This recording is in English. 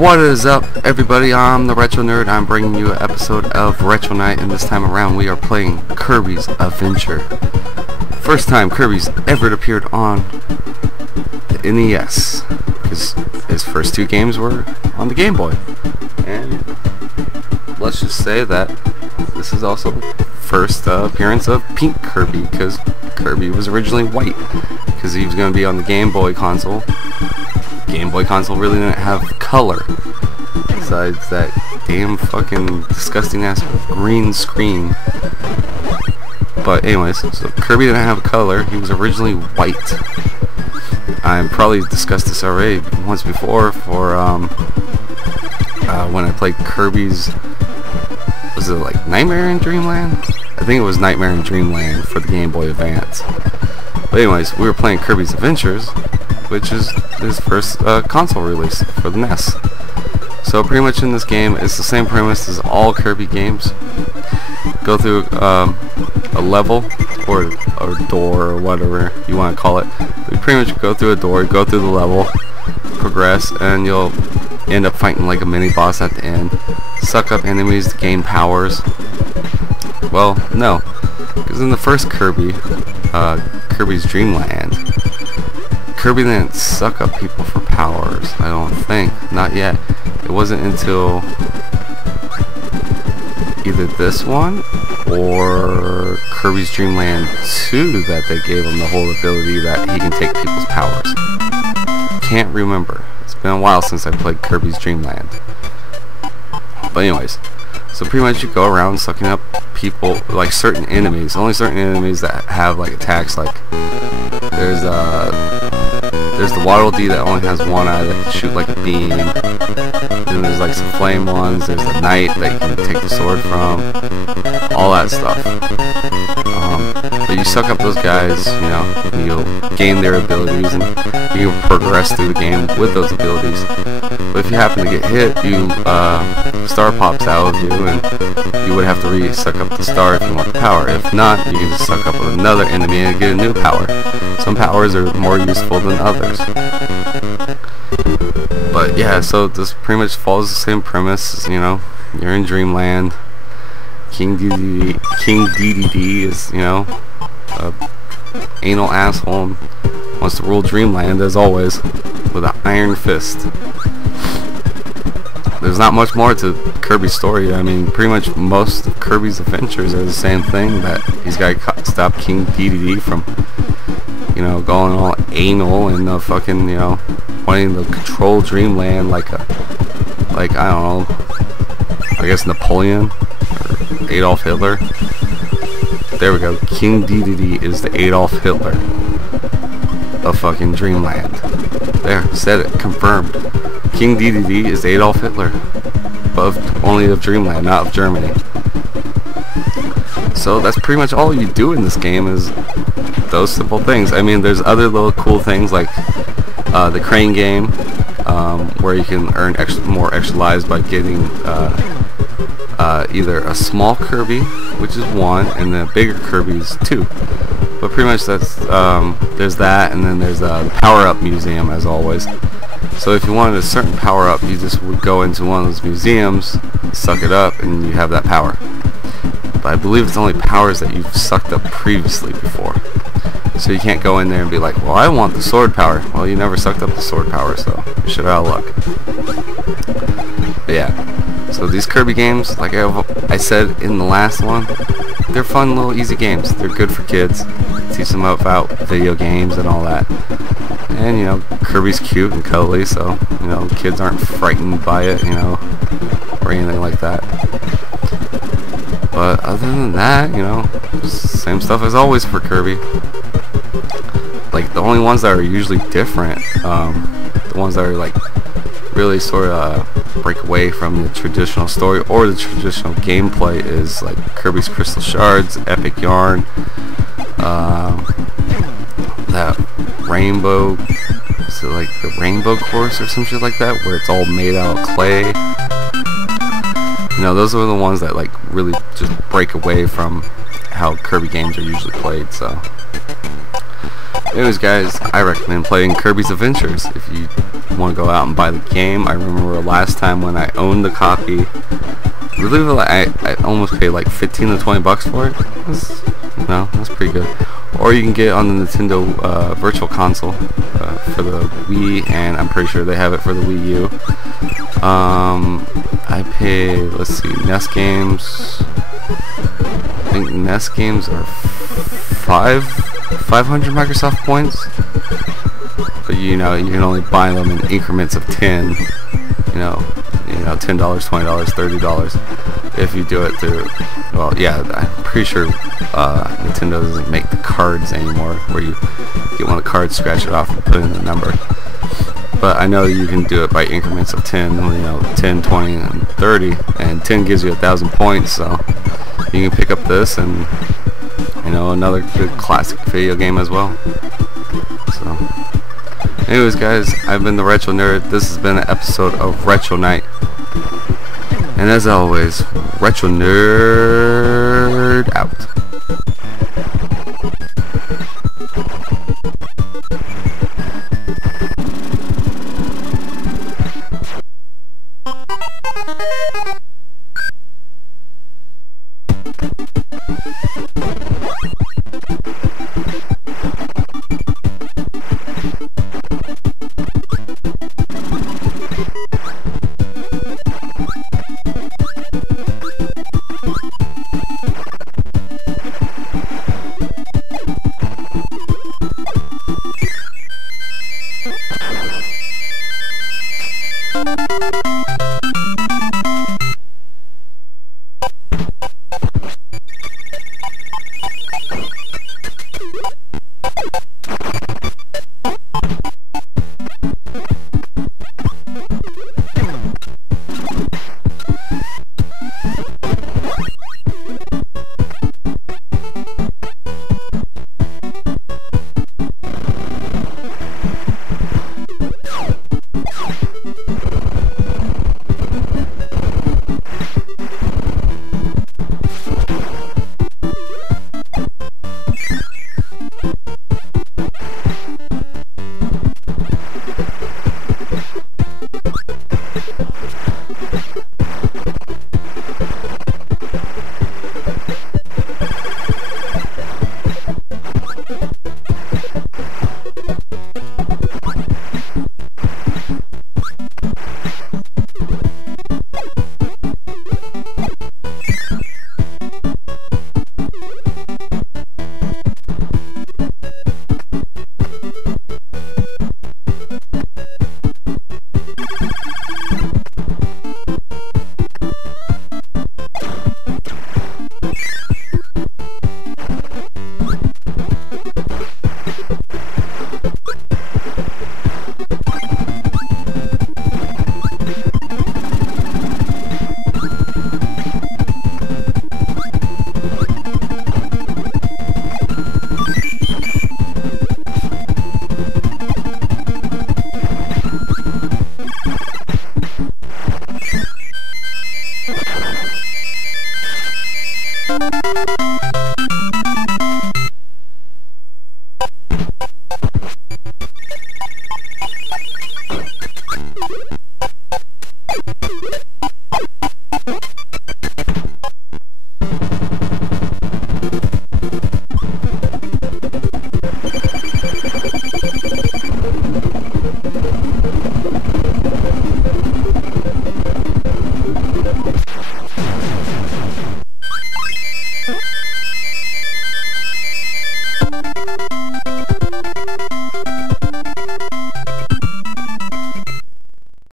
What is up, everybody? I'm the Retro Nerd. I'm bringing you an episode of Retro Night, and this time around we are playing Kirby's Adventure. First time Kirby's ever appeared on the NES, because his first two games were on the Game Boy. And let's just say that this is also the first appearance of Pink Kirby, because Kirby was originally white, because he was going to be on the Game Boy console. Game Boy console really didn't have color besides that damn fucking disgusting ass green screen. But anyways, so Kirby didn't have color. He was originally white. I probably discussed this already once before for when I played Kirby's, was it like Nightmare in Dreamland? I think it was Nightmare in Dreamland for the Game Boy Advance. But anyways, we were playing Kirby's Adventures, which is his first console release for the NES. So pretty much in this game, it's the same premise as all Kirby games. Go through a level, or a door, or whatever you want to call it. You pretty much go through a door, go through the level, progress, and you'll end up fighting like a mini boss at the end. Suck up enemies to gain powers. Well, no, because in the first Kirby, Kirby's Dream Land, Kirby didn't suck up people for powers, I don't think. Not yet. It wasn't until either this one or Kirby's Dream Land 2 that they gave him the whole ability that he can take people's powers. Can't remember. It's been a while since I played Kirby's Dream Land. But anyways, so pretty much you go around sucking up people, like certain enemies. Only certain enemies that have like attacks, like there's the Waddle Dee that only has one eye that can shoot like a beam. Then there's like some flame ones. There's the knight that you can take the sword from. All that stuff. But you suck up those guys, you know, you'll gain their abilities and you can progress through the game with those abilities. But if you happen to get hit, star pops out of you, and you would have to re-suck up the star if you want the power. If not, you can just suck up another enemy and get a new power. Some powers are more useful than others. But yeah, so this pretty much follows the same premise. You know, you're in Dreamland. King DDD is, you know, a anal asshole and wants to rule Dreamland as always with an iron fist. There's not much more to Kirby's story. I mean, pretty much most of Kirby's adventures are the same thing, that he's got to stop King DDD from, you know, going all anal and fucking, you know, wanting to control Dreamland like I don't know, I guess Napoleon or Adolf Hitler. There we go. King DDD is the Adolf Hitler of fucking Dreamland. There, said it, confirmed. King DDD is Adolf Hitler, but only of Dreamland, not of Germany. So that's pretty much all you do in this game, is those simple things. I mean, there's other little cool things like the crane game, where you can earn more extra lives by getting either a small Kirby, which is 1, and then a bigger Kirby is 2. But pretty much that's there's that, and then there's the power-up museum as always. So if you wanted a certain power-up, you just would go into one of those museums, suck it up, and you have that power. But I believe it's only powers that you've sucked up previously before. So you can't go in there and be like, well, I want the sword power. Well, you never sucked up the sword power, so you should have luck. But yeah, so these Kirby games, like I said in the last one, they're fun little easy games. They're good for kids. Teach them about video games and all that. And, you know, Kirby's cute and cuddly, so, you know, kids aren't frightened by it, you know, or anything like that. But other than that, you know, same stuff as always for Kirby. Like, the only ones that are usually different, the ones that are, like, really sort of break away from the traditional story or the traditional gameplay is, like, Kirby's Crystal Shards, Epic Yarn, that Rainbow, is it like the Rainbow Course or some shit like that, where it's all made out of clay. You know, those are the ones that like really just break away from how Kirby games are usually played. So anyways guys, I recommend playing Kirby's Adventures if you want to go out and buy the game. I remember last time when I owned the copy, I believe I almost paid like 15 to 20 bucks for it. That's pretty good. Or you can get it on the Nintendo Virtual Console for the Wii, and I'm pretty sure they have it for the Wii U. I paid, let's see, NES games. I think NES games are 500 Microsoft points. But you know, you can only buy them in increments of 10. You know, $10, $20, $30 if you do it through. Well, yeah, I'm pretty sure Nintendo doesn't make the cards anymore, where you get one of the cards, scratch it off, and put in the number. But I know you can do it by increments of 10, 10, 20, and 30, and 10 gives you 1,000 points, so you can pick up this and, another good classic video game as well. So, anyways guys, I've been the Retro Nerd. This has been an episode of Retro Night. And as always, Retro Nerd out.